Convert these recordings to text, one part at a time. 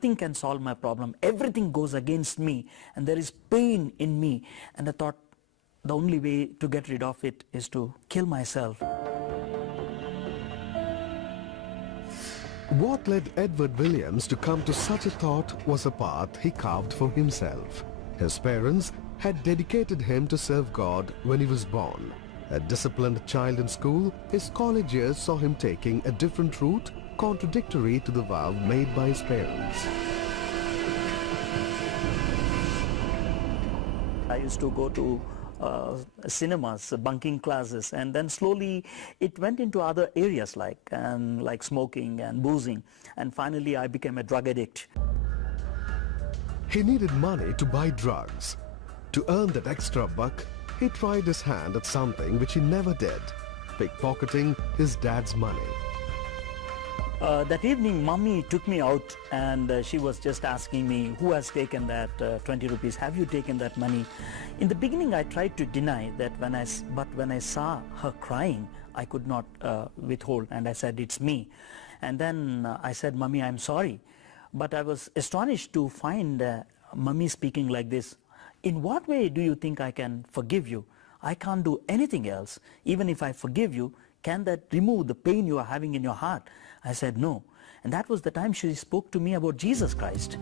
nothing can solve my problem. Everything goes against me and there is pain in me. And I thought the only way to get rid of it is to kill myself. What led Edward Williams to come to such a thought was a path he carved for himself. His parents had dedicated him to serve God when he was born. A disciplined child in school, his college years saw him taking a different route, contradictory to the vow made by his parents. I used to go to cinemas, bunking classes, and then slowly it went into other areas like smoking and boozing, and finally I became a drug addict. He needed money to buy drugs. To earn that extra buck, he tried his hand at something which he never did, pickpocketing his dad's money. That evening, Mummy took me out and she was just asking me, who has taken that 20 rupees? Have you taken that money? In the beginning, I tried to deny that, but when I saw her crying, I could not withhold, and I said, it's me. And then I said, Mummy, I'm sorry. But I was astonished to find Mummy speaking like this. In what way do you think I can forgive you? I can't do anything else. Even if I forgive you, can that remove the pain you are having in your heart? I said no. And that was the time she spoke to me about Jesus Christ.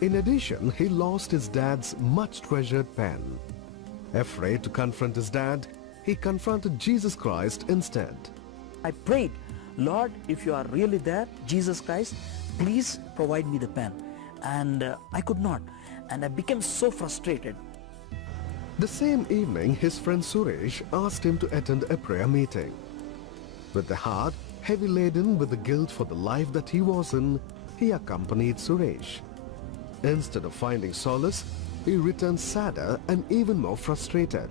In addition, he lost his dad's much treasured pen. Afraid to confront his dad, he confronted Jesus Christ instead. I prayed, Lord, if you are really there, Jesus Christ, please provide me the pen. And I could not. And I became so frustrated. The same evening, his friend Suresh asked him to attend a prayer meeting. With the heart heavy laden with the guilt for the life that he was in, he accompanied Suresh. Instead of finding solace, he returned sadder and even more frustrated.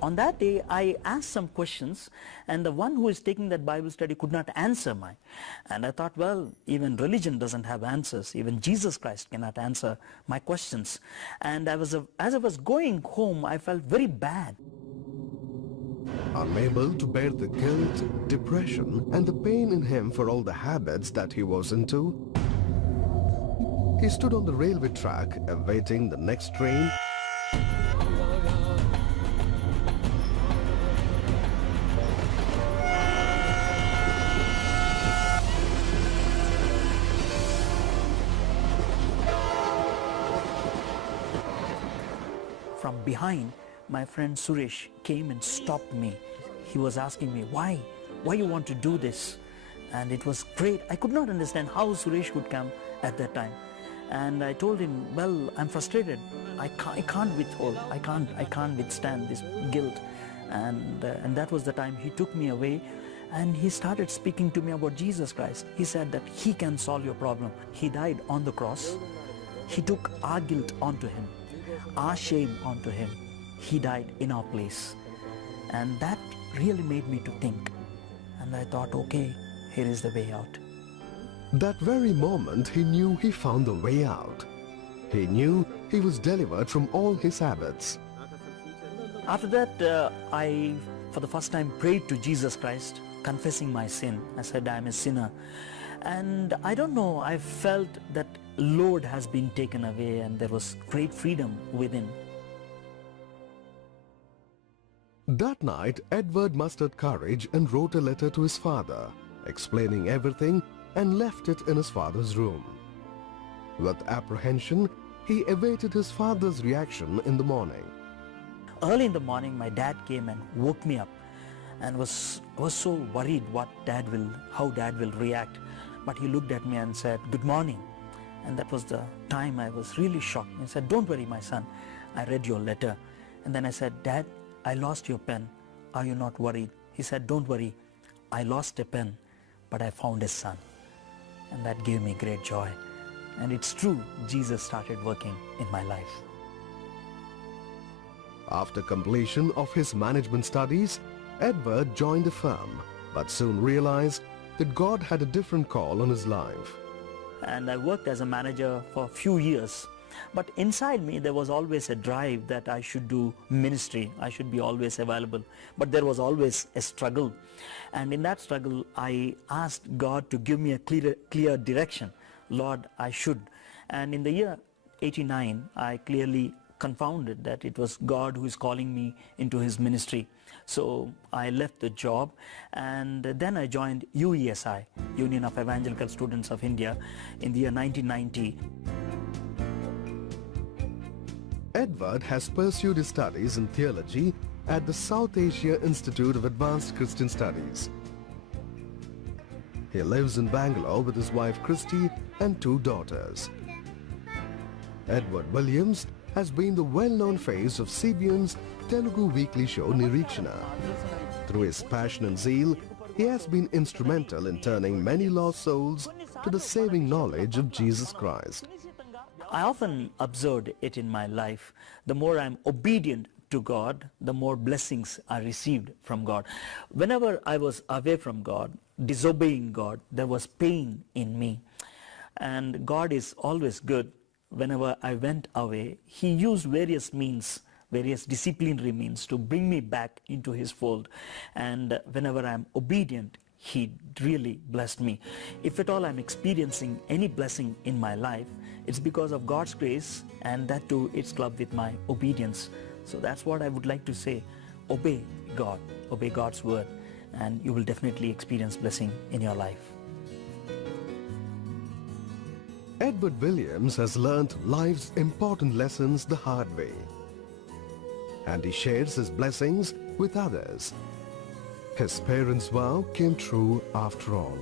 On that day, I asked some questions, and the one who is taking that Bible study could not answer mine. And I thought, well, even religion doesn't have answers. Even Jesus Christ cannot answer my questions. And as I was going home, I felt very bad. Unable to bear the guilt, depression, and the pain in him for all the habits that he was into, he stood on the railway track awaiting the next train. From behind, my friend Suresh came and stopped me. He was asking me, why you want to do this? And it was great. I could not understand how Suresh could come at that time. And I told him, well, I'm frustrated. I can't withhold. I can't withstand this guilt. And that was the time he took me away, and he started speaking to me about Jesus Christ. He said that he can solve your problem. He died on the cross. He took our guilt onto him, our shame onto him. He died in our place. And that really made me to think. And I thought, okay, here is the way out. That very moment, he knew he found the way out. He knew he was delivered from all his habits. After that, I, for the first time, prayed to Jesus Christ, confessing my sin. I said, I am a sinner. And I don't know, I felt that load has been taken away and there was great freedom within. That night, Edward mustered courage and wrote a letter to his father, explaining everything, and left it in his father's room. With apprehension, he awaited his father's reaction in the morning. Early in the morning, my dad came and woke me up and was so worried how dad will react. But he looked at me and said, good morning. And that was the time I was really shocked. He said, don't worry, my son. I read your letter. And then I said, Dad, I lost your pen. Are you not worried? He said, don't worry. I lost a pen, but I found a son. And that gave me great joy. And it's true, Jesus started working in my life. After completion of his management studies, Edward joined a firm, but soon realized that God had a different call on his life. And I worked as a manager for a few years. But inside me there was always a drive that I should do ministry, I should be always available. But there was always a struggle, and in that struggle I asked God to give me a clear direction. Lord, I should. And in the year 89 I clearly confounded that it was God who is calling me into his ministry. So I left the job, and then I joined UESI, Union of Evangelical Students of India, in the year 1990. Edward has pursued his studies in theology at the South Asia Institute of Advanced Christian Studies. He lives in Bangalore with his wife Christy and 2 daughters. Edward Williams has been the well-known face of CBN's Telugu weekly show Nireekshana. Through his passion and zeal, he has been instrumental in turning many lost souls to the saving knowledge of Jesus Christ. I often observed it in my life. The more I'm obedient to God, the more blessings are received from God. Whenever I was away from God, disobeying God, there was pain in me. And God is always good. Whenever I went away, he used various means, various disciplinary means to bring me back into his fold. And whenever I'm obedient, he really blessed me. If at all I'm experiencing any blessing in my life, it's because of God's grace, and that too it's clubbed with my obedience. So that's what I would like to say. Obey God, obey God's word, and you will definitely experience blessing in your life. Edward Williams has learnt life's important lessons the hard way, and he shares his blessings with others. His parents' vow came true after all.